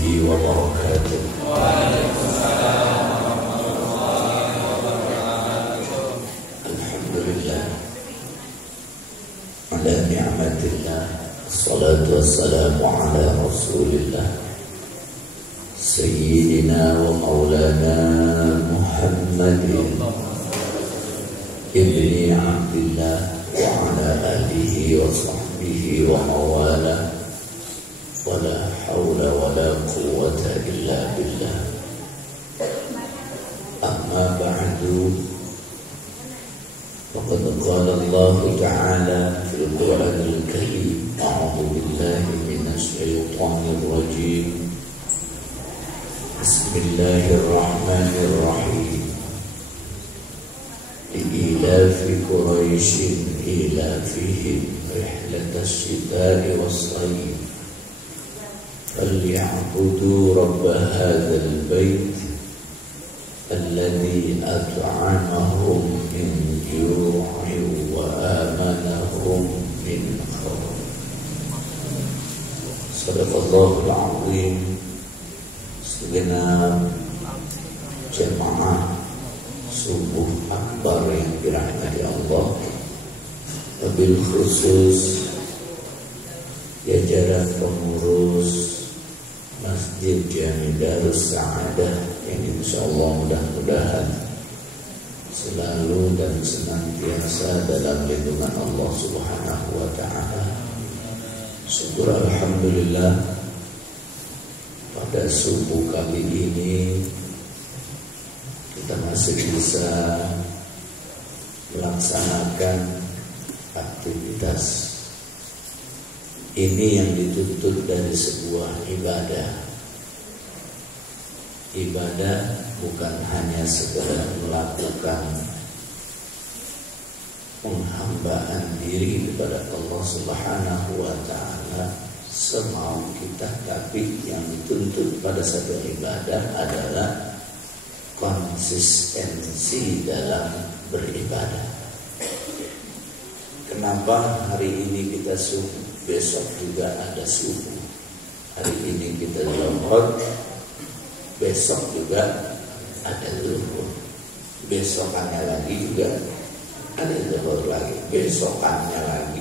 wabarakatuh. Alhamdulillah ala ni'matillah, assalatu wassalamu ala rasulillah sayyidina wa maulana Muhammadin ibni Abdillah wa ala alihi wa sahbihi wa mawala, wala hawla wala quwwata illa billah. Amma ba'du, faqad qala Allah ta'ala fil Qur'anil Karim, a'udzu billahi minasy syaithanir rajim. Bismillahirrahmanirrahim. Li'ilafi Quraisyin ilafihim rihlatas syita'i was-sayf فليعبدوا رب هذا البيت الذي أطعمهم من جوع وآمنهم من خوف. صدق الله العظيم. Segenap jemaah subuh akbar yang dirahmati Allah, wabil khusus jajaran pengurus Masjid Jami Darus Sa'adah yang insyaallah mudah-mudahan selalu dan senantiasa dalam lindungan Allah Subhanahu wa ta'ala. Syukur alhamdulillah, pada subuh kali ini kita masih bisa melaksanakan aktivitas ini yang dituntut dari sebuah ibadah. Ibadah bukan hanya sekedar melakukan penghambaan diri kepada Allah Subhanahu wa ta'ala semau kita, tapi yang dituntut pada satu ibadah adalah konsistensi dalam beribadah. Kenapa hari ini kita subuh, besok juga ada subuh? Hari ini kita zuhur, besok juga ada zuhur, besokannya lagi juga ada zuhur lagi, besokannya lagi,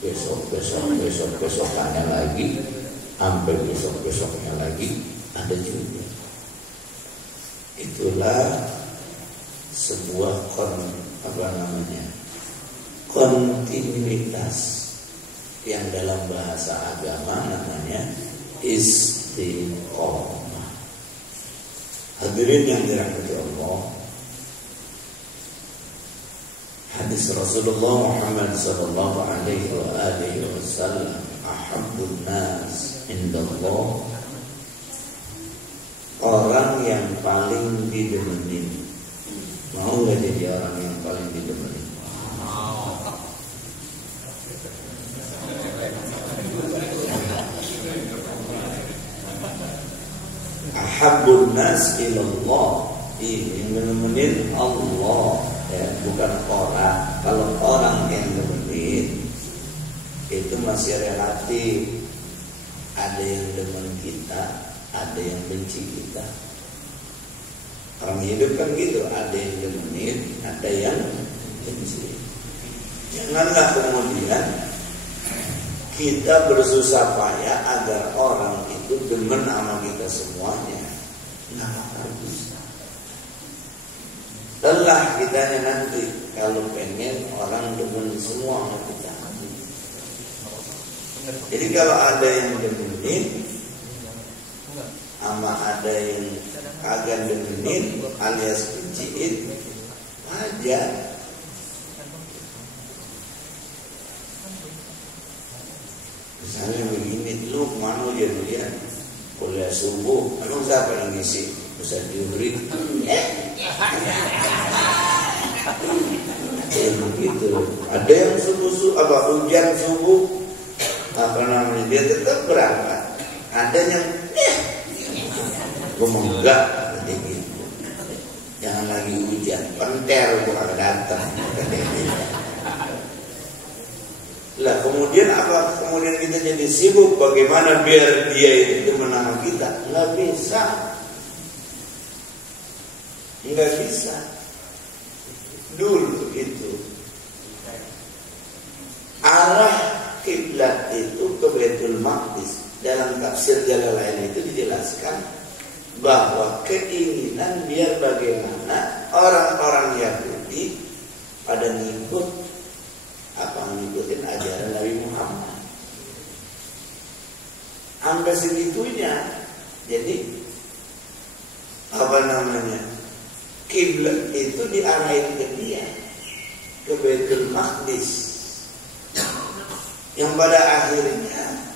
besokannya lagi, sampai besoknya lagi ada juga. Itulah sebuah kontinuitas yang dalam bahasa agama namanya istiqomah. Hadirin yang dirahmati Allah, hadis Rasulullah Muhammad sallallahu alaihi wasallam, ahabbun nas indallah, orang yang paling didemenin. Mau nggak jadi orang yang paling didemenin? Ahabbun nas ilallah, ini menemenin Allah ya, bukan orang. Kalau orang yang demenin itu masih relatif. Ada yang demen kita, ada yang benci kita. Orang hidup kan gitu, ada yang demenin, ada yang benci. Janganlah kemudian kita bersusah payah agar orang itu demen sama kita semuanya. Nggak akan bisa. Lelah kitanya nanti kalau pengen orang demen semua sama kita. Jadi kalau ada yang demenin sama ada yang kagak demenin alias benciin, wajar. Misalnya begini, lu kemana dia kuliah subuh, emang siapa yang ngisi? Ustaz Jubri. Begitu. Ada yang hujan subuh, dia tetap berangkat. Ada yang gue mau enggak, gitu. Jangan lagi hujan, penter gue kagak datang. Lah kemudian apa? Kemudian kita jadi sibuk bagaimana biar dia itu demen sama kita? Nggak bisa. Nggak bisa. Dulu itu arah kiblat itu ke Baitul Maqdis. Dalam tafsir Jalalain itu dijelaskan bahwa keinginan biar bagaimana orang-orang Yahudi pada ngikutin ajaran Nabi Muhammad. Sampai segitunya. Jadi kiblat itu diarahin ke dia, ke Baitul Maqdis, yang pada akhirnya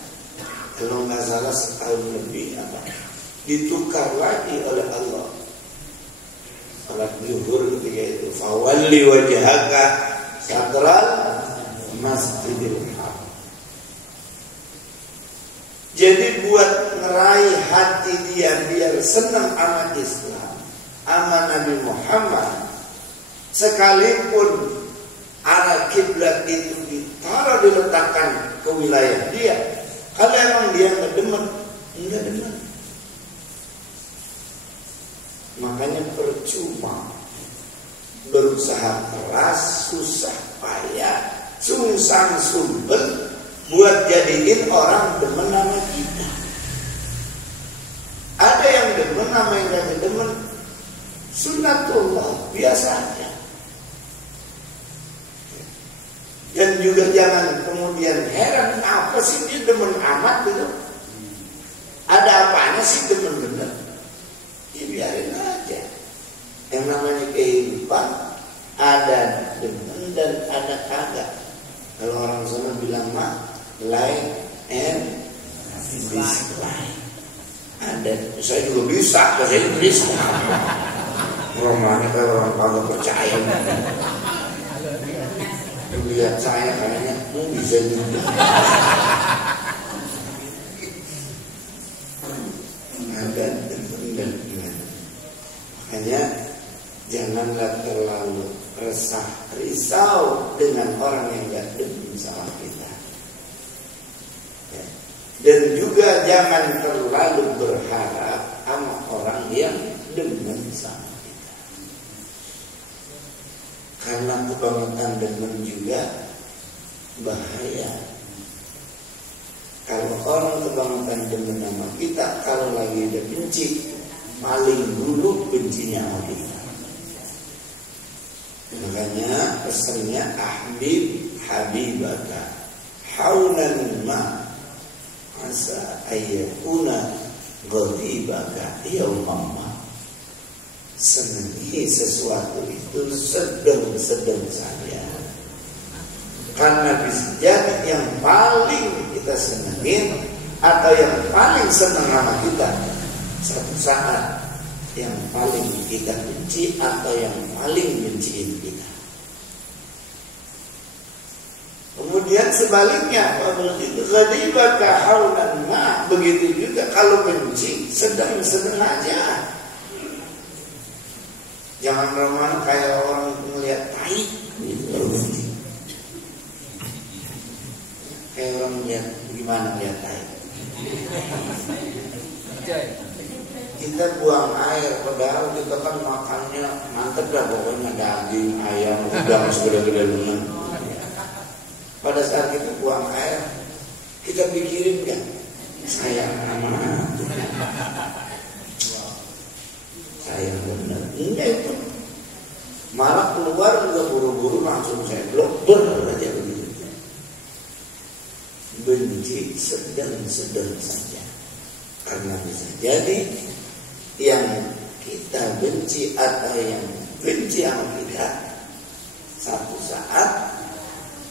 kalau nggak salah setahun lebih ditukar lagi oleh Allah. Salat zuhur ketika itu, fawalli wajhaka satral masjidil haram. Jadi buat ngeraih hati dia biar senang sama Islam, sama Nabi Muhammad, sekalipun arah kiblat itu diletakkan ke wilayah dia, kalau emang dia nggak demen. Makanya percuma berusaha keras, susah payah, sungsang sumbel buat jadiin orang demen sama kita. Ada yang demen, sama yang gak demen, sunnatullah, biasa aja. Dan juga jangan kemudian heran, apa sih dia demen amat gitu? Ada apanya sih demen bener? Ya biarin aja. Yang namanya kehidupan ada demen dan ada kagak. Kalau orang sana bilang like and dislike. Ada, saya juga bisa bahasa Inggris. Romanya kalau orang kagak percaya. Lihat saya kayaknya bisa juga. Ada dan makanya janganlah terlalu risau dengan orang yang gak demen sama kita. Ya. Dan juga jangan terlalu berharap sama orang yang demen sama kita. Karena kebangetan demen juga bahaya. Kalau orang kebangetan demen sama kita, kalau lagi udah benci, paling dulu bencinya sama kita. Makanya pesannya ahbib habibaka haulan ma asa ayyakuna ghadibaka yaumamma. Senangi sesuatu itu sedang saja, karena bisa jadi yang paling kita senengin atau yang paling senang sama kita satu saat yang paling kita benci atau yang paling benciin kita. Kemudian sebaliknya, ghadibaka haulan ma, begitu juga kalau benci sedang aja. Jangan roman kayak orang melihat tai gitu kalau benci. Kayak orang melihat gimana melihat tai. Kita buang air, padahal kita kan makannya mantep lah, pokoknya daging, ayam, udang segede-gede lumen. Pada saat kita buang air, kita pikirin kan, sayang amat, sayang benar. Enggak itu, malah keluar juga buru-buru langsung saya blok aja begitu. Benci sedang saja, karena bisa jadi yang kita benci atau yang benci sama kita satu saat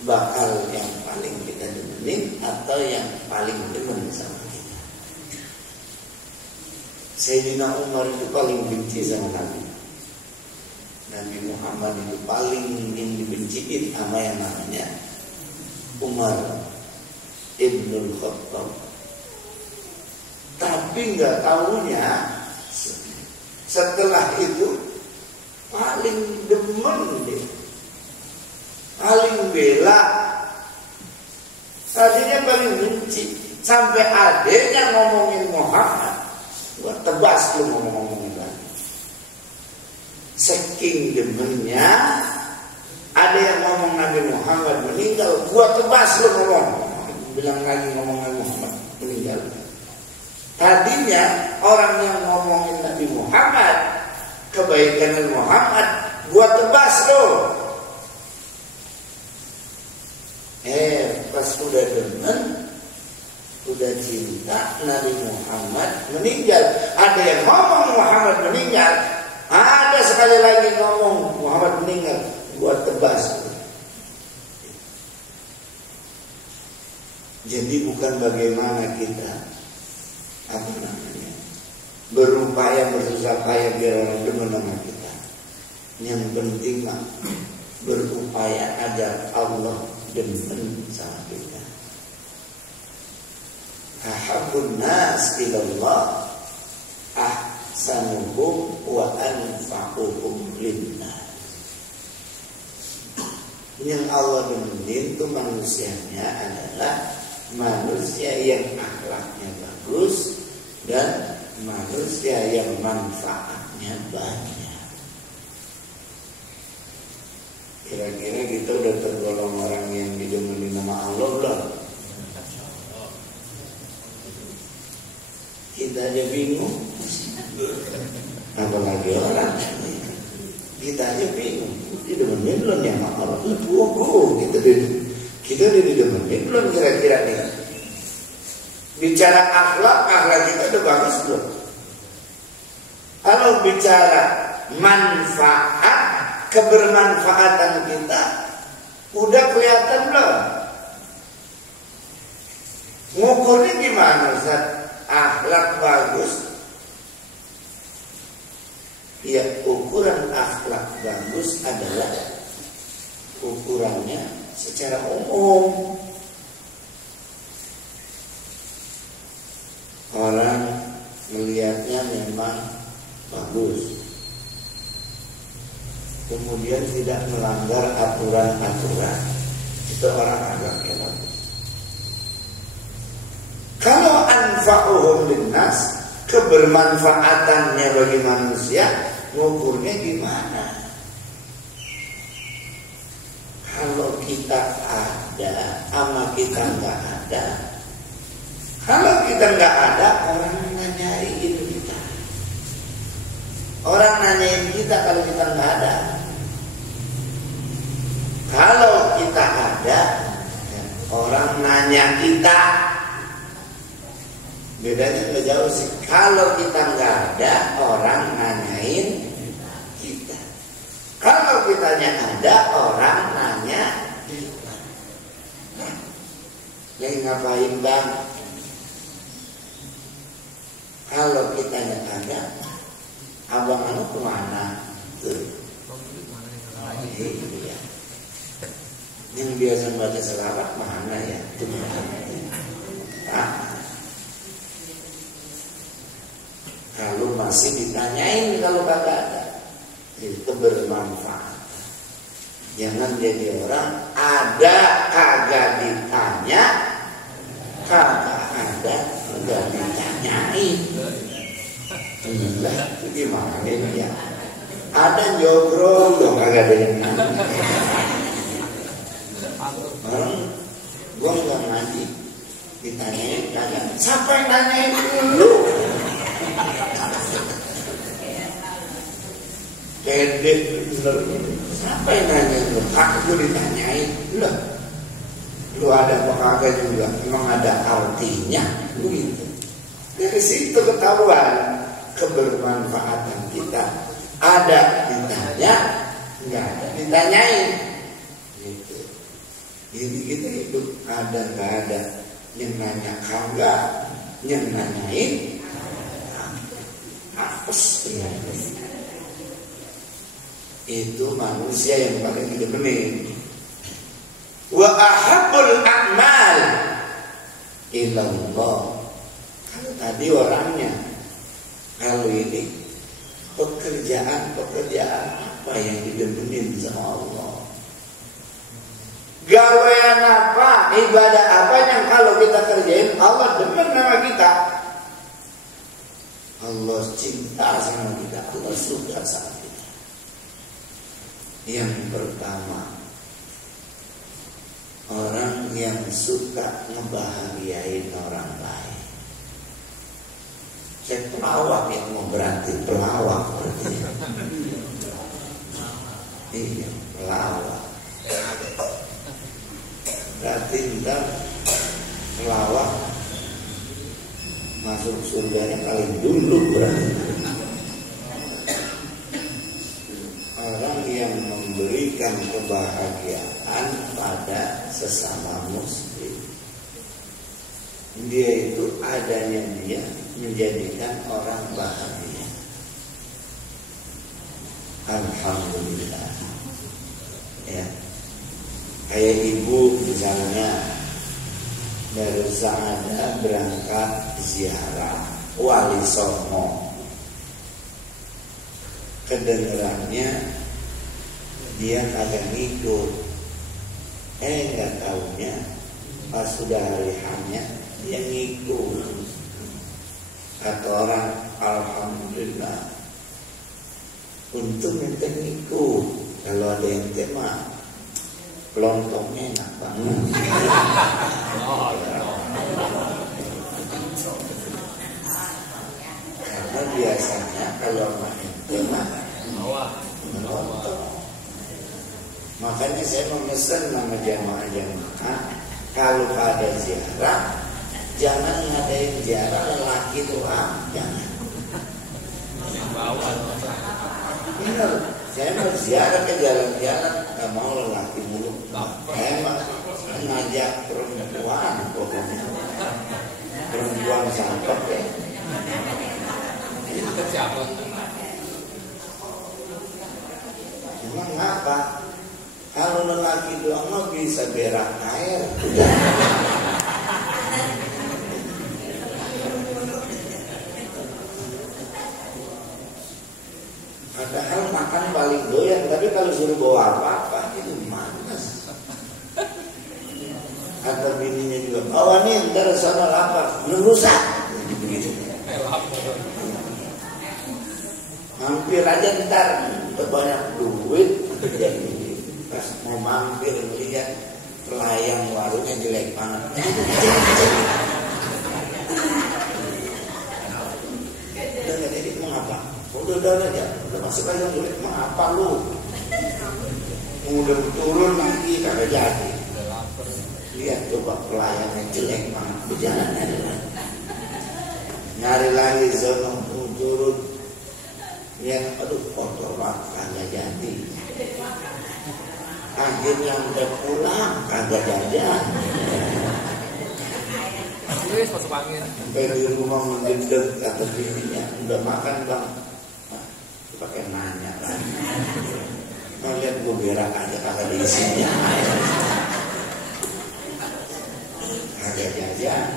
bakal yang paling kita demenin atau yang paling demen sama kita. Sayyidina Umar itu paling benci sama Nabi. Nabi Muhammad itu paling ingin dibenciin sama yang namanya Umar Ibnul Khattab. Tapi nggak tahunya setelah itu paling demen dia, paling bela Tadinya paling benci. Sampai adanya ngomongin Muhammad, gua tebas lu ngomongin lagi. Saking demennya, ada yang ngomong Nabi Muhammad meninggal, gua tebas lu ngomong. Bilang lagi ngomong Nabi Muhammad meninggal. Tadinya orang yang ngomongin Nabi Muhammad, kebaikan Nabi Muhammad, gua tebas lu. Pas udah demen, udah cinta, Nabi Muhammad meninggal. Ada yang ngomong Muhammad meninggal, ada sekali lagi ngomong Muhammad meninggal, gua tebas. Jadi bukan bagaimana kita berupaya bersusah payah biar orang demen sama kita. Yang penting berupaya agar Allah demen sama kita. Ahabbun nas ilallah ahsanuhum wa anfa'uhum linnas. Yang Allah demenin itu manusianya adalah manusia yang akhlaknya bagus dan manusia yang manfaatnya banyak. Kira-kira kita udah tergolong orang yang didemeni nama Allah belum? Kita aja bingung, apalagi orang. Kita aja bingung, didemeni belum ya sama Allah? Kita udah didemeni belum kira-kira nih? Bicara akhlak kita udah bagus belum? Kalau bicara manfaat, kebermanfaatan kita udah kelihatan belum? Ngukurnya gimana Ustaz? Akhlak bagus. Ya, ukuran akhlak bagus adalah ukurannya secara umum. Orang melihatnya memang bagus, kemudian tidak melanggar aturan-aturan, itu orang akhlaknya bagus. Kalau anfa'uhum linnas, kebermanfaatannya bagi manusia, ngukurnya gimana? Kalau kita ada sama kita nggak ada. Kalau kita nggak ada, orang nanyain kita. Orang nanyain kita kalau kita nggak ada. Kalau kita ada, orang nanya kita. Bedanya nggak jauh sih. Kalau kita nggak ada, orang nanyain kita. Kalau kitanya ada, orang nanya kita. Lagi ngapain bang? Kalau kitanya ada, abang anu kemana? Tuh. Iya. Yang biasa baca selawat mana ya? Itu kalau masih ditanyain kalau kagak ada, itu bermanfaat. Jangan jadi orang ada kagak ditanya, kagak ada kagak ditanyain. Lah, itu gimana ya? Ada jogrol dong kagak ada yang nanya. Gua nggak ngaji, ditanyain kagak. Siapa yang nanyain dulu? Pede bener. Siapa yang nanyain lu? Aku ditanyain. Lu ada apa kagak juga? Memang ada artinya begitu. Dari situ ketahuan kebermanfaatan kita. Ada ditanya, nggak ada ditanyain. Gitu. Jadi kita hidup ada nggak ada, yang nanya kagak, yang nanyain apes. Itu manusia yang paling didemeni. Wa ahabbul a'mal ilallah. Kalau tadi orangnya, kalau ini pekerjaan apa yang didemenin sama Allah? Gawean apa ibadah apa yang kalau kita kerjain Allah demen sama kita, Allah cinta sama kita, Allah suka sama kita. Yang pertama, orang yang suka ngebahagiain orang lain. Saya pelawak yang mau berarti pelawak berarti. Iya, pelawak. Berarti kita pelawak masuk surganya paling dulu berarti. Orang yang memberikan kebahagiaan pada sesama muslim, dia itu adanya dia menjadikan orang bahagia. Alhamdulillah. Ya, kayak ibu misalnya baru saja berangkat ziarah Wali Songo, kedengerannya dia kagak ngikut, nggak taunya pas sudah hari hanya dia ngikut. Kata orang, alhamdulillah, untung ente ngikut. Kalau ada yang tema kelontongnya enak banget. Karena biasanya kalau main tema melontong. Makanya saya memesan sama jamaah-jamaah, kalau ada ziarah jangan ngadain ziarah lelaki doang, jangan. Benar, saya mau ziarah ke jalan-jalan, gak mau lelaki mulu. Saya mau ngajak perempuan, pokoknya perempuan cakep ya. Emang ngapa? Kalau lelaki doang mah bisa berak air. Padahal makan paling doyan, tapi kalau suruh bawa apa-apa itu malas. Kata bininya juga, bawa nih ntar sana lapar, belum rusak. Begitu. Mampir aja ntar, banyak duit. Pas mau mampir melihat pelayan warungnya jelek banget. Jadi mengapa? Udah aja, udah masuk aja jelek, mengapa lu? Udah turun lagi kagak jadi. Lihat coba pelayannya jelek banget, berjalan nyari lagi zona turun. Lihat, aduh kotor banget, kagak jadi. Akhirnya udah pulang, kagak jajan. Masuk angin. Sampai di rumah mendedek kata bininya, udah makan bang? Nah, pakai nanya lagi. Nah, lihat gue berak aja kagak diisinya. Kagak jajan.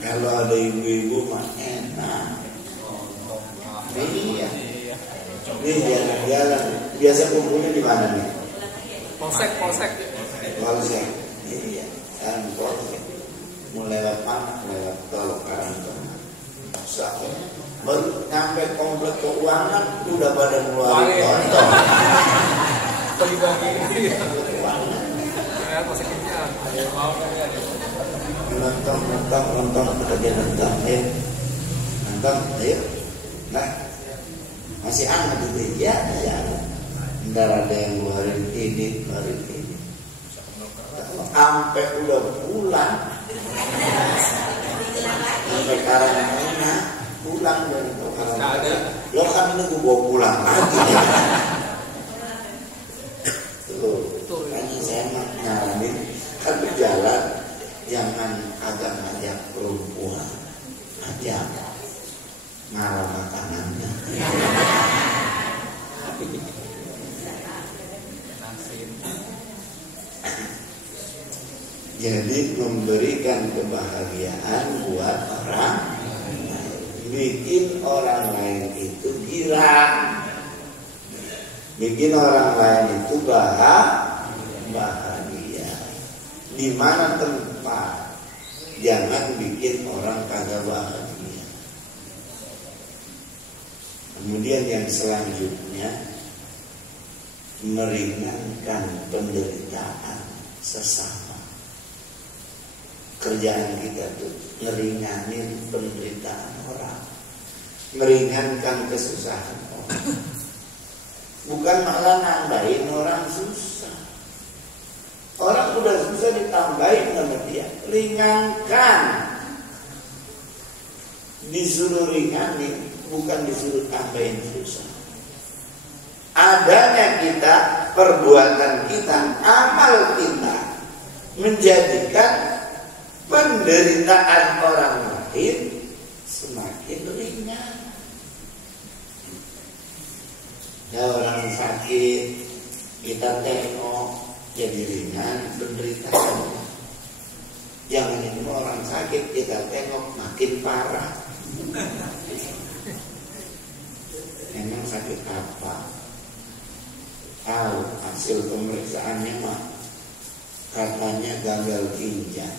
Kalau ada ibu-ibu mah enak. Iya. Ini jalan-jalan. Biasa kumpulnya di mana nih? Polsek. Polsek. Iya. Sekarang polsek. Mau lewat mana? Lewat tol Karangtengah. Baru nyampe komplek keuangan udah pada ngeluarin kontol. Lontong kerja lontong. Lontong, ayo. Nah, masih hangat itu ya. Ntar ada yang ngeluarin ini. Sampai udah pulang. Sampai Karangtengah pulang dari Karangtengah. Lo kan ini gue bawa pulang lagi. Tuh, hanya saya nyaranin kan berjalan jangan agak ngajak perempuan, ajak ngarah makanannya. Jadi memberikan kebahagiaan buat orang, bikin orang lain itu girang, bikin orang lain itu bahagia. di mana tempat, jangan bikin orang kagak bahagia. Kemudian yang selanjutnya, meringankan penderitaan sesama. Kerjaan kita tuh ngeringanin penderitaan orang, meringankan kesusahan orang, bukan malah nambahin orang susah. Orang udah susah ditambahin sama dia, ringankan. Disuruh ringanin, bukan disuruh tambahin susah. Adanya kita, perbuatan kita, amal kita menjadikan penderitaan orang lain semakin ringan. Ya, orang sakit kita tengok jadi ringan penderitaannya. Jangan ini orang sakit kita tengok makin parah. Emang sakit apa? Tahu hasil pemeriksaannya mah katanya gagal ginjal.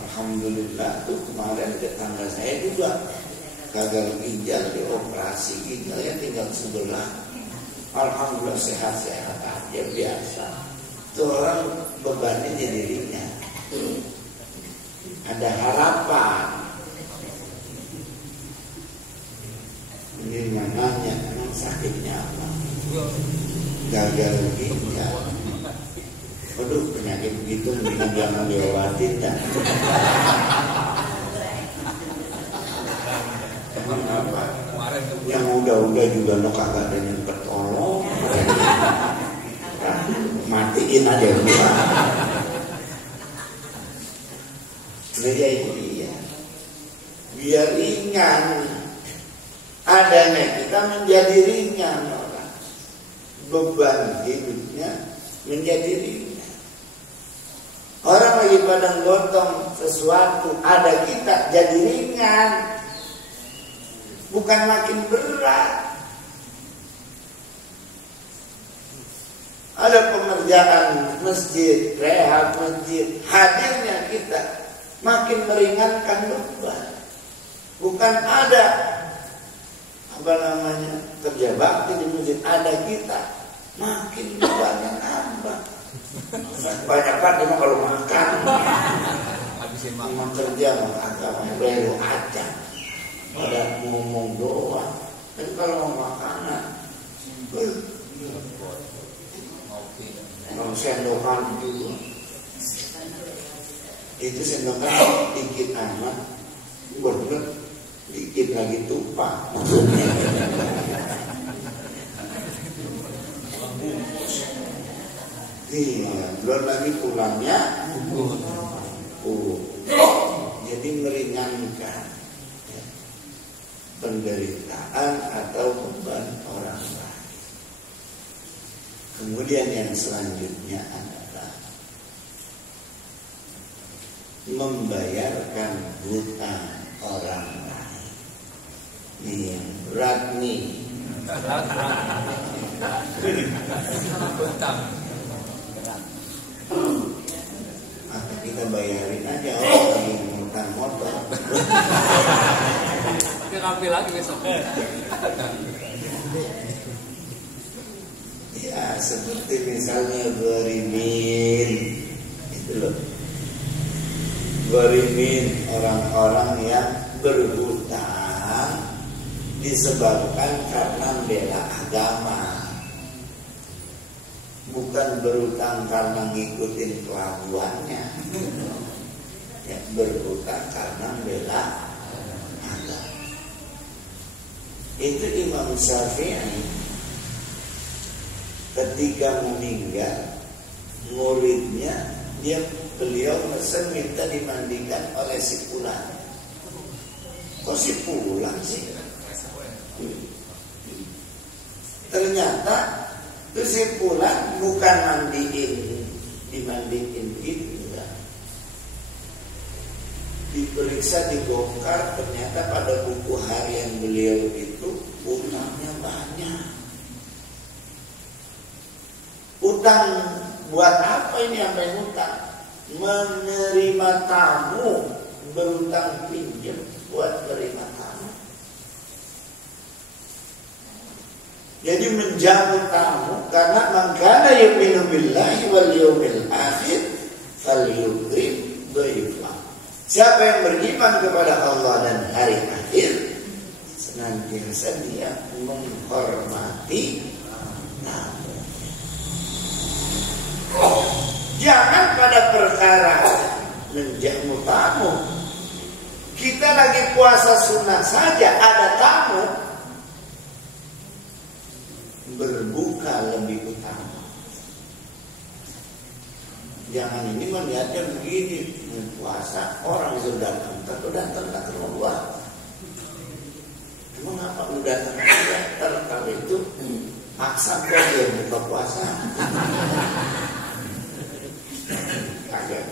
Alhamdulillah tuh kemarin tetangga saya juga gagal ginjal, dioperasi ginjalnya tinggal sebelah. Alhamdulillah sehat-sehat aja biasa. Tuh orang bebannya jadi ringan. Ada harapan. Ini namanya emang sakitnya apa? Gagal ginjal. Aduh, penyakit begitu mendingan jangan diobatin ya. Emang apa? Yang udah-udah juga no kagak ada yang ketolong. Matiin aja dulu. Nah ya itu dia. Biar ringan. Adanya kita menjadi ringan orang. Beban hidupnya menjadi ringan. Orang lagi pada gotong sesuatu, ada kita jadi ringan, bukan makin berat. Ada pengerjaan masjid, rehab masjid, hadirnya kita makin meringankan beban. Bukan ada kerja bakti di masjid, ada kita makin bebannya nambah. Banyak banget emang kalau makan memang kerja agama baru aja pada ngomong doang. Tapi kalau mau makanan kalau sendokan juga itu sendokan dikit amat bener dikit lagi tumpah. Belum lagi pulangnya jadi meringankan penderitaan atau beban orang lain. Kemudian yang selanjutnya adalah membayarkan hutang orang lain. Ini yang berat nih. Hutang. Maka kita bayarin aja orang yang ngutang motor. Dia ngambil lagi besok. Ya seperti misalnya berimin itu loh. Berimin orang-orang yang berhutang disebabkan karena bela agama. Bukan berutang karena ngikutin kelakuannya, ya, berutang karena bela agama. Itu Imam Syafi'i ketika meninggal, muridnya beliau mesen minta dimandikan oleh si Fulan. Kok si Fulan sih? Ternyata kesimpulan bukan dimandiin itu enggak. Diperiksa, dibongkar, ternyata pada buku harian beliau itu utangnya banyak. Utang buat apa ini sampai utang? Menerima tamu, berutang pinjam buat menerima tamu. Jadi menjamu tamu karena man kana yu'minu billahi wal yawmil akhir falyukrim dhaifah. Siapa yang beriman kepada Allah dan hari akhir, senantiasa dia menghormati tamu. Jangan pada perkara menjamu tamu. Kita lagi puasa sunnah saja ada tamu, berbuka lebih utama. Jangan ini melihatnya begini, puasa orang sudah datang keluar. Emang apa lu datang aja? Kalau itu maksa kok dia buka puasa. Kagak.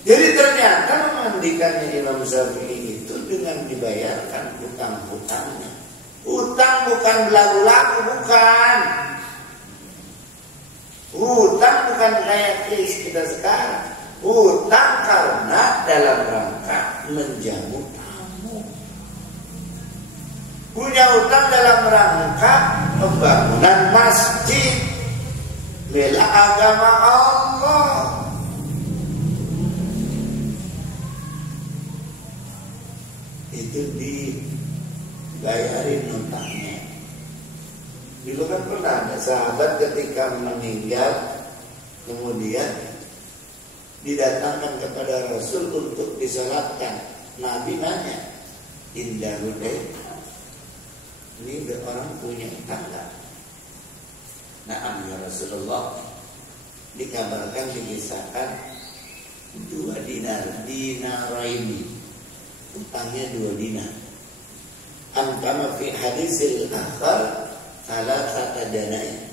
Jadi ternyata memandikannya Imam Syafi'i itu dengan dibayarkan utang-utangnya. Utang bukan belagu-lagu, bukan. Utang bukan kayak kris kita sekarang. Utang karena dalam rangka menjamu tamu. Punya utang dalam rangka pembangunan masjid, bela agama Allah. Itu dibayarin utangnya. Dulu kan pernah ada sahabat ketika meninggal, kemudian didatangkan kepada Rasul untuk disalatkan. Nabi nanya, indah hudai, ini orang punya utang tak? Naam ya Rasulullah. Dikabarkan, dikisahkan 2 dinaraini, utangnya 2 dinar. Kama fi hadisil akhar salah kata danai.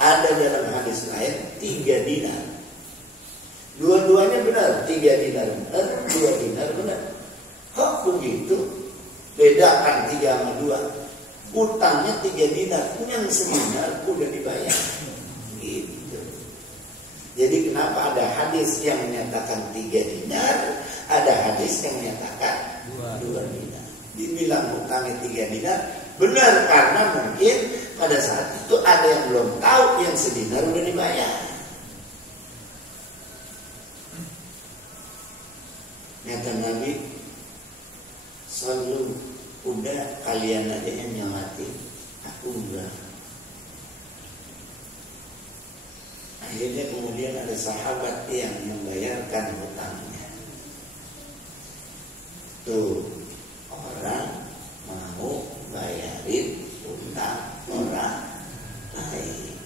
Ada dalam hadis lain 3 dinar. Dua-duanya benar, 3 dinar benar, 2 dinar benar. Kok begitu? Bedakan 3 sama 2. Utangnya 3 dinar, yang sedinar udah dibayar. Gitu. Jadi kenapa ada hadis yang menyatakan 3 dinar, ada hadis yang menyatakan 2 dinar. Dibilang utangnya 3 dinar, benar karena mungkin pada saat itu ada yang belum tahu yang sedinar udah dibayar. Kata Nabi, selalu udah kalian aja yang nyamatin, aku enggak. Akhirnya kemudian ada sahabat yang membayarkan hutangnya. Tuh, orang mau bayarin utang orang lain.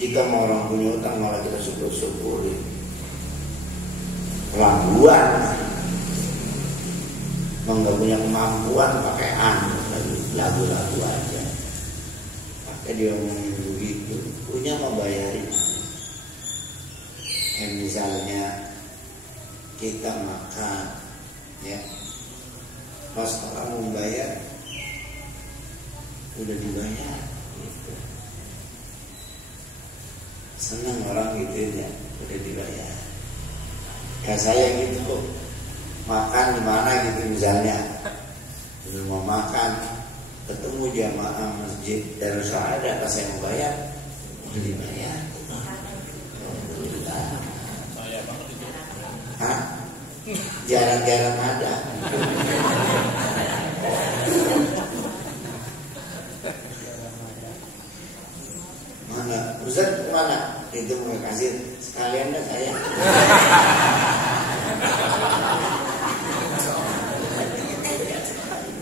Jika mau orang punya utang malah kita syukur-syukurin. Kelambuan, nggak punya kemampuan pakai lagu-lagu aja. Pakai dia ngomongin begitu, punya mau bayarin. Misalnya kita makan, ya, pas orang mau bayar, udah dibayar. Gitu. Senang orang gitu ya, udah dibayar. Kayak saya gitu, makan di mana gitu misalnya, mau makan, ketemu jamaah masjid Darussaada, pas saya mau bayar, udah dibayar. Hah? Jarang-jarang ada. Mana? Ustaz kemana? Itu mau kasih sekalian dah saya.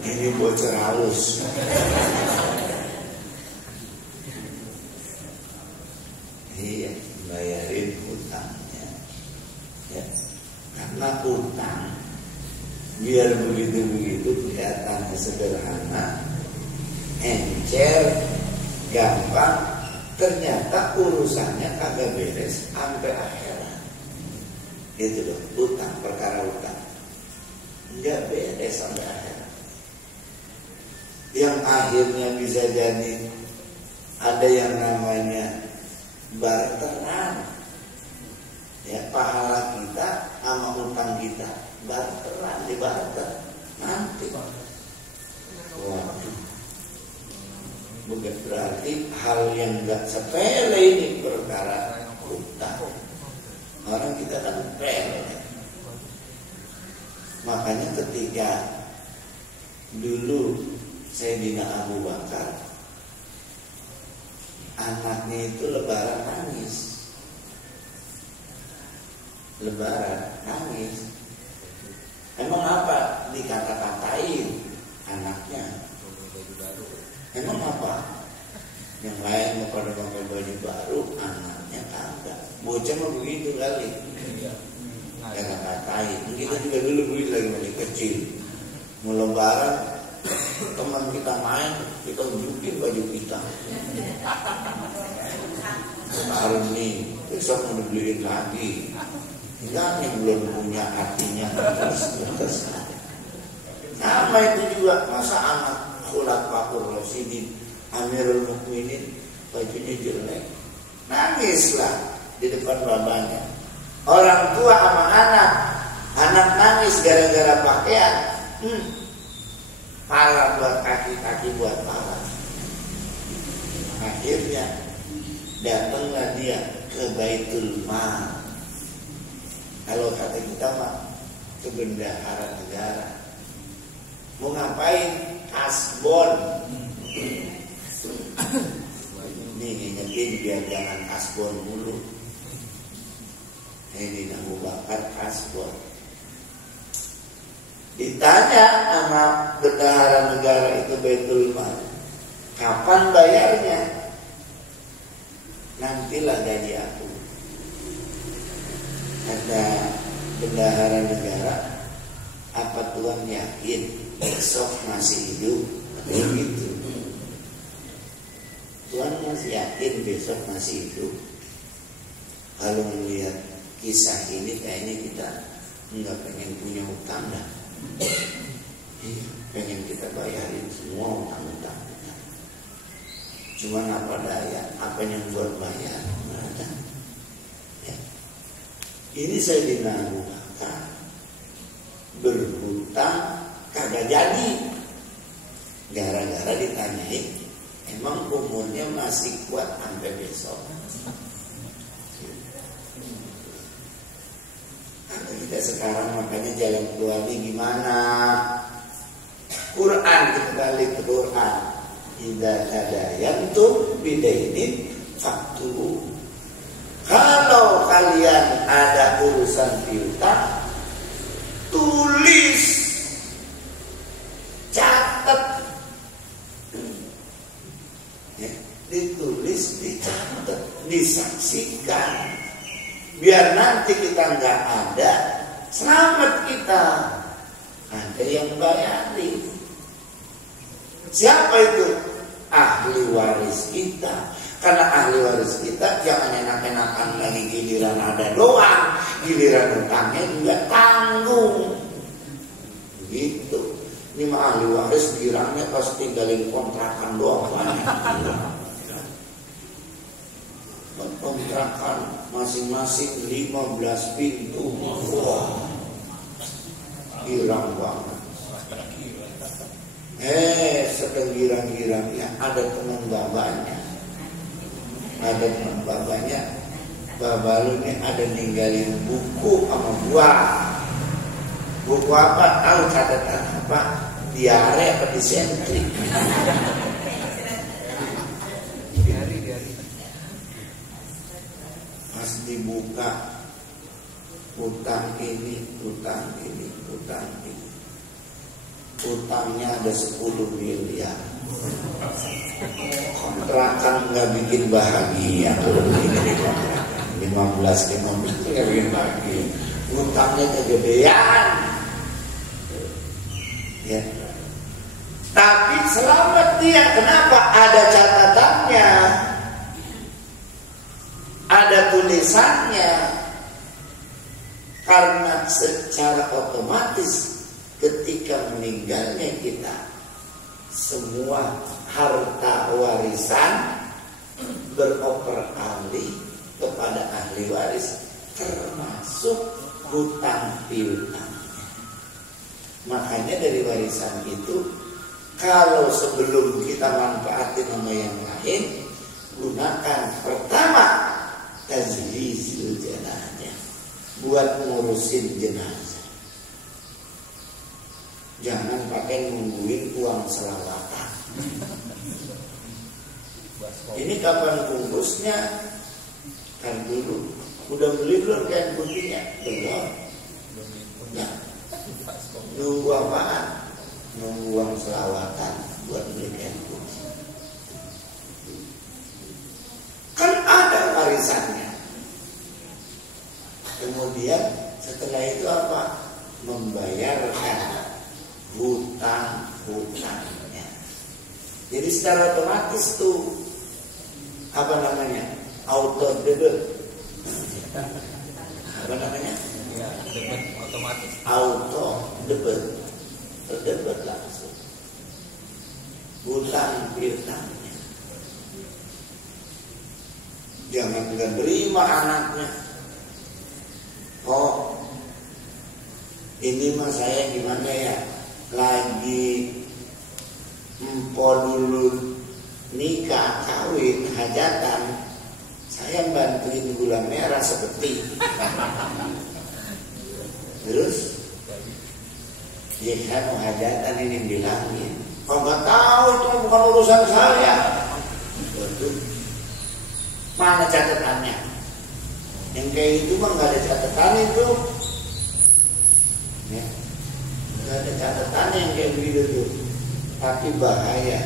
Ini bocor halus. Iya, bayarin hutangnya. Ya. Karena hutang biar begitu-begitu kelihatannya sederhana, encer, gampang, ternyata urusannya kagak beres sampai akhirat. Itu loh, hutang, perkara hutang nggak beres sampai akhirat. yang akhirnya bisa jadi ada yang namanya barteran. Ya, pahala kita sama utang kita barteran, dibarter nanti. Waduh, bukan berarti hal yang gak sepele ini perkara utang. Orang kita kan sepele. Makanya ketika dulu Sayyidina Abu Bakar, anaknya itu lebaran nangis. Lebaran nangis. Emang apa? Dikata-katain anaknya. Emang apa? Yang lain mau pada pakai baju baru, anaknya kagak. Bocah mah begitu kali. Kata-katain. Kita juga dulu begitu lagi masih kecil. Mau lebaran, teman kita main, kita tunjukin baju kita. Baru nih, besok mau dibeliin lagi. Enggak, yang belum punya artinya terus. Sama itu juga masa anak Khulafaur Rasyidin, Amirul Mukminin, bajunya jelek, nangislah di depan bapaknya. Orang tua sama anak nangis gara-gara pakaian. Pala buat kaki buat pala. Akhirnya datanglah dia ke Baitul Mal. Kalau kata kita mah ke bendahara negara. Mau ngapain? Kasbon. Ini ngingetin biar jangan kasbon dulu. Ini Abu Bakar kasbon. Ditanya sama bendahara negara itu Baitul Mal, kapan bayarnya? Nantilah gaji aku. Kata bendahara negara, apa Tuhan yakin besok masih hidup? Begitu. Tuhan masih yakin besok masih hidup? Kalau melihat kisah ini kayaknya kita nggak pengen punya utang dah. Pengen kita bayarin semua utang-utang kita. Cuman apa daya, apa yang buat bayar? Ada. Ya. Ini Sayyidina Abu Bakar berhutang kagak jadi, gara-gara ditanyai, emang umurnya masih kuat sampai besok? Kita sekarang makanya jalan keluarnya gimana? Quran, kita balik ke Quran. Idza tadayantum bidainin faktubu. Kalau kalian ada urusan piutang, tulis, catat, ya, ditulis, dicatat, disaksikan. Biar nanti kita nggak ada, selamat kita. Ada yang bayari. Siapa itu? Ahli waris kita. Karena ahli waris kita jangan enak-enakan lagi giliran ada doang, giliran utangnya juga tanggung. Gitu. Ini mah ahli waris bilangnya pas tinggalin kontrakan doang. Kontrakan masing-masing 15 pintu. Wah, girang banget. Sedang girang-girangnya ada teman babanya. Babalnya ada ninggalin buku sama buah. Buku apa? Tahu catatan apa? Diare apa disentri? Pas dibuka, utang ini. Utangnya ada 10 miliar. Kontrakan nggak bikin bahagia. 15 nggak bikin bahagia. Utangnya kegedean. Ya. Tapi selamat dia. Kenapa? Ada catatannya. Ada tulisannya. Karena secara otomatis ketika meninggalnya kita, semua harta warisan beroper alih kepada ahli waris, termasuk hutang piutangnya. Makanya dari warisan itu, kalau sebelum kita manfaatin sama yang lain, gunakan pertama tazhizul jenazah, buat ngurusin jenazah. Jangan pakai nungguin uang selawatan. Ini kapan bungkusnya? Kan dulu. Udah beli belum kain putihnya? Belum. Nah, nunggu apaan? Nunggu uang selawatan buat beli kain putih. Kan ada warisannya. Kemudian setelah itu apa? Membayarkan hutang-hutangnya. Jadi secara otomatis tuh apa namanya? Auto debit. Apa namanya? Ya, debit otomatis. Auto debit. Debit langsung. Hutang piutangnya. Jangan juga terima anaknya. Oh, ini mah saya gimana ya? Lagi empo dulu nikah, kawin, hajatan, saya bantuin gula merah seperti. Terus, ya kan mau hajatan ini bilangin, kau nggak tahu itu bukan urusan saya. Betul. Mana catatannya? Yang kayak itu mah nggak ada catatan itu. Ya. Nggak ada catatan yang kayak begitu tuh. Tapi bahaya.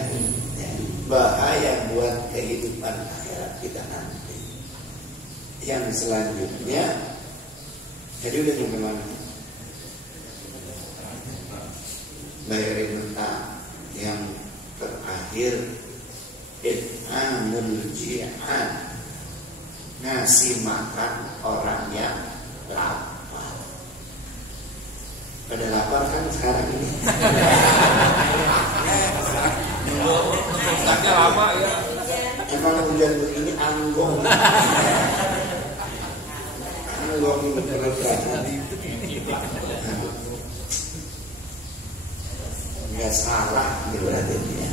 Ya. Bahaya buat kehidupan akhirat kita nanti. Yang selanjutnya, jadi udah nyampe mana? Bayarin hutang. Yang terakhir, it'amul ji'an, ngasih makan orang yang lapar. Pada lapar kan sekarang ini. Hutangnya lama ya. Emang hujan begini anggong. Anggong betul nggak salah berarti dia.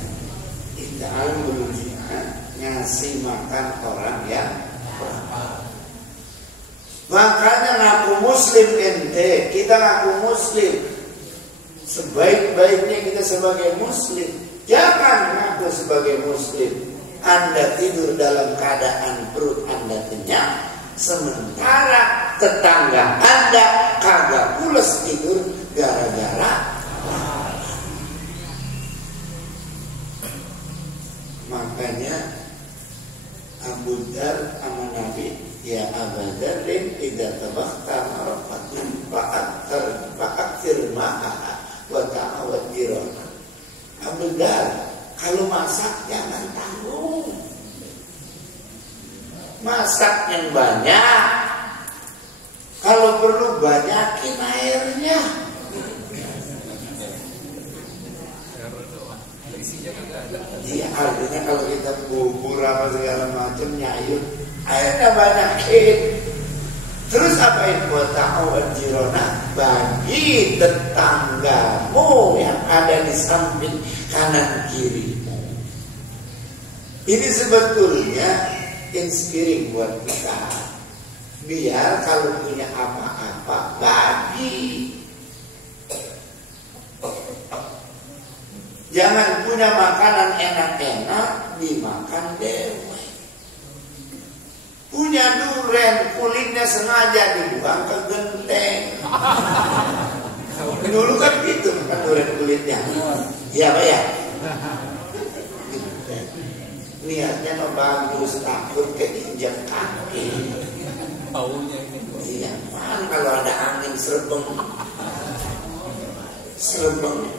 It'am berji'an, ngasih makan orang yang lapar. Makanya ngaku muslim ente, kita ngaku muslim. Sebaik-baiknya kita sebagai muslim. Jangan ngaku sebagai muslim. Anda tidur dalam keadaan perut Anda kenyang, sementara tetangga Anda kagak pules tidur gara-gara. Makanya Abu Dar sama Nabi, ya Abu Darin idza tabakhta marqatan fa'akthir ma'a wa ta'awad jirana. Abu Dar, kalau masak jangan tanggung. Masak yang banyak. Kalau perlu banyakin airnya. Iya, artinya kalau kita bubur apa segala macam nyayur, airnya banyakin. Terus apa itu? Ta'awad jirona, bagi tetanggamu yang ada di samping kanan kirimu. Ini sebetulnya inspiring buat kita. Biar kalau punya apa-apa bagi. Jangan punya makanan enak-enak dimakan dewe. Punya durian kulitnya sengaja dibuang ke genteng. Dulu kan gitu kan durian kulitnya. Iya Pak ya. Niatnya mah bagus, takut keinjak kaki. Baunya ini. Iya, kan kalau ada angin serebeng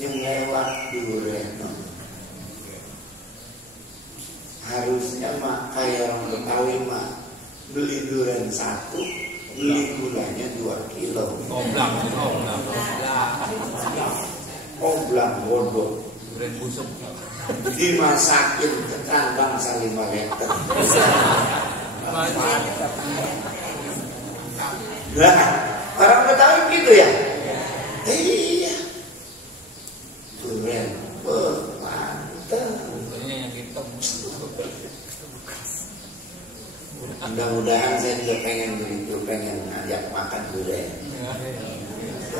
yang lewat durian. Harusnya mah kayak orang Betawi mah beli durian 1, beli gulanya 2 kilo. Goblok. oblang bodoh Durian busuk. dimasakin tekan bangsa 5 meter. Nah, orang Betawi gitu ya. Iya. Durian mantap. Bumbunya yang hitam. Mudah-mudahan saya juga pengen begitu, pengen ajak makan durian.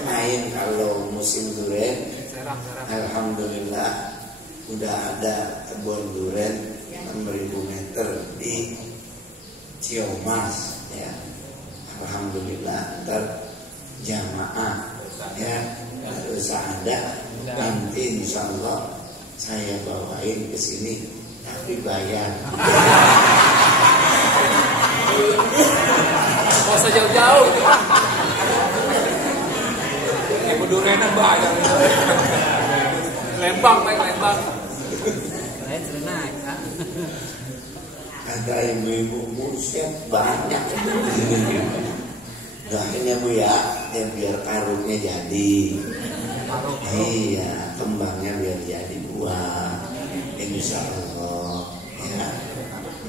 Main kalau musim durian, alhamdulillah udah ada kebun durian 6.000 meter di Ciamas ya. Alhamdulillah ntar jamaah ya harus ada, nanti insya Allah saya bawain ke sini tapi bayar. Gak usah jauh-jauh gitu Pak. Ibu durianan banyak. Lembang, naik Lembang. Lain sudah naik kan. Ada ibu-ibu buset banyak. Doainnya Bu ya biar karungnya jadi. Iya, kembangnya biar jadi buah. Insya Allah ya.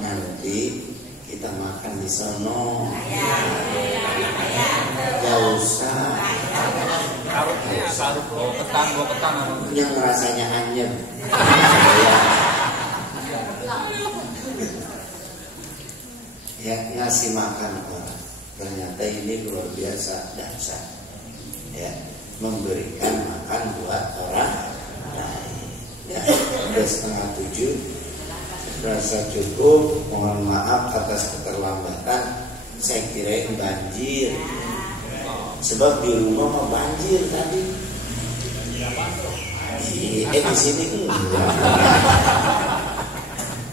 Nanti kita makan di sono. Gak usah. Karutnya karut bawa ketan Yang rasanya anyep. Ya ngasih makan orang. Ternyata ini luar biasa dahsyat. Ya, memberikan makan buat orang lain. Ya, udah 6:30. Rasa cukup, mohon maaf atas keterlambatan. Saya kirain banjir. Sebab di rumah mau banjir tadi. Di sini enggak.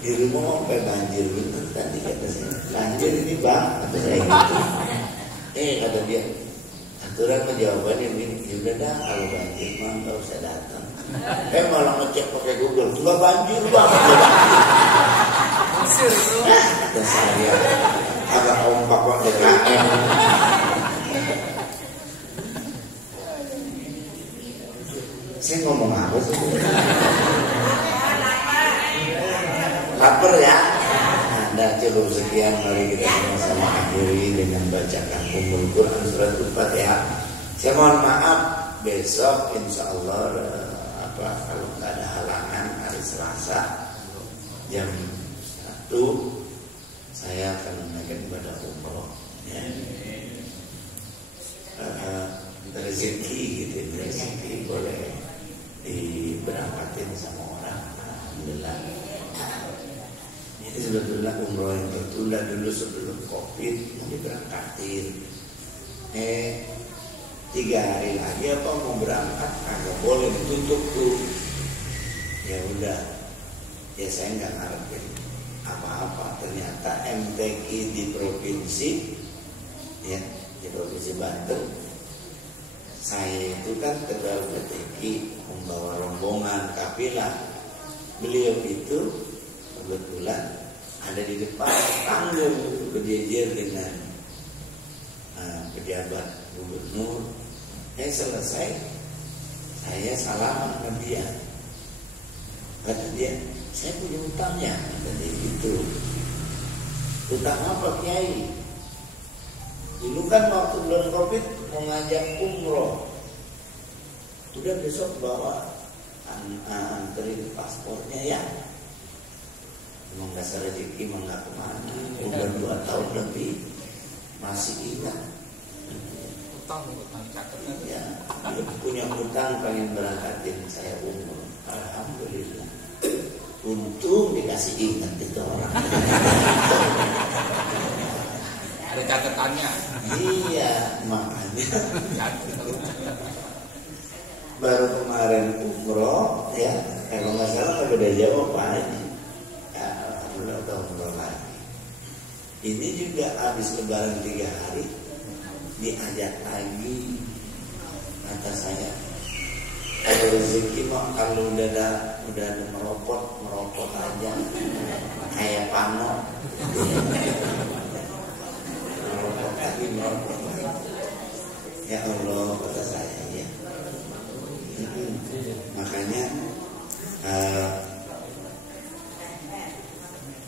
Di rumah mau sampai banjir bener tadi kata saya. Banjir ini bang, kata saya gitu. Kata dia, aturan jawabannya ini, ya udah dah kalau banjir mah nggak usah datang. Malah ngecek pakai Google, nggak banjir bang. Mesir itu. Kata saya, agak ompak kok DKM. Saya ngomong apa sih? Lapar ya? Nah, cukup sekian, mari kita sama-sama akhiri dengan bacakan Ummul Quran surat Al-Fatihah. Saya mohon maaf, besok insya Allah kalau nggak ada halangan hari Selasa jam 1 saya akan menaikkan ibadah umroh. Ya. Rezeki gitu, rezeki boleh diberangkatin sama orang. Alhamdulillah. Ini sebetulnya umroh yang tertunda dulu sebelum COVID mau diberangkatin. 3 hari lagi apa mau berangkat kagak boleh ditutup tuh. Ya udah, ya saya nggak ngarepin apa-apa. Ternyata MTQ di provinsi, ya di provinsi Banten. Saya itu kan ketua MTQ membawa rombongan kafilah. Beliau itu kebetulan ada di depan panggung berjejer dengan pejabat gubernur. Selesai, saya salaman ke dia. Kata dia, saya punya utangnya. Kata dia gitu. Utang apa Kiai? Dulu kan waktu bulan COVID mau ngajak umroh. Udah besok bawa anterin paspornya ya. Emang dasar rezeki emang gak kemana. Udah 2 tahun lebih masih ingat. Utang catat kan. Ya, dia punya utang pengen berangkatin saya umroh. Alhamdulillah. Untung dikasih ingat itu orang. Ada catatannya. Iya, makanya baru kemarin umroh ya, kalau nggak salah nggak beda jauh apa aja. Alhamdulillah udah umroh lagi. Ini juga habis lebaran 3 hari diajak lagi. Kata saya, kalau rezeki mah kalau udah ada meropot aja kayak pano. Meropot lagi. Ya Allah, kata saya ya. Makanya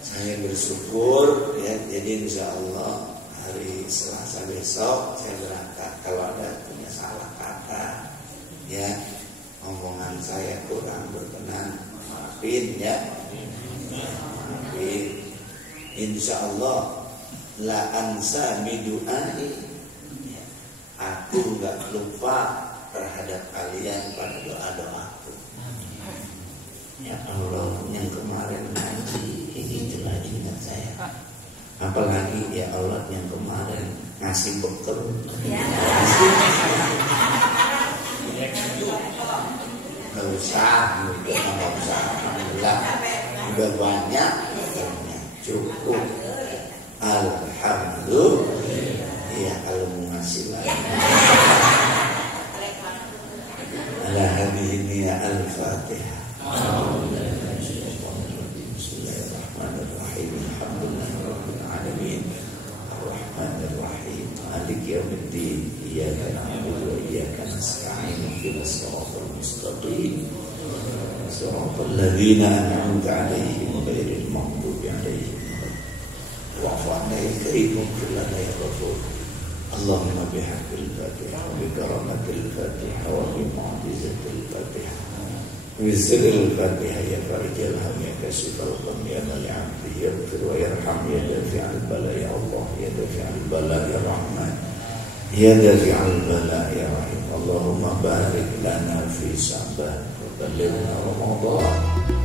saya bersyukur ya, jadi insya Allah hari Selasa besok saya berangkat. Kalau ada punya salah kata ya, omongan saya kurang berkenan, maafin ya, maafin. Insya Allah la ansa bidu'ai, aku nggak lupa terhadap kalian pada doa-doaku. Ya Allah, yang kemarin ngaji ini telah ingat saya. Apalagi ya Allah yang kemarin ngasih bekal. Nggak usah, alhamdulillah udah banyak, cukup. Alhamdulillah. Ya kalau mau ngasih lagi. Ala hadhihi al-Fatihah. Bismillahirrahmanirrahim. Alhamdulillahirabbil alamin. Arrahmanirrahim. Maliki yaumiddin. Iyyaka na'budu wa iyyaka nasta'in. Ihdinas siratal mustaqim. Siratal ladzina an'amta 'alaihim ghairil maghdubi 'alaihim wa'fu 'anna ya karim lana ya ghafur. Allahumma bihaqqil Fatihah wa bi karamatil Fatihah wa bi mu'jizatil Fatihah wa bi sirril Fatihah ya farijal ham ya kasifal gham ya mali'am ya ghafir wa yarham ya dafi'al bala ya Allah ya dafi'al bala ya Rahman ya dafi'al bala ya Rahim. Allahumma barik lana fi Sya'ban wa ballighna Ramadan.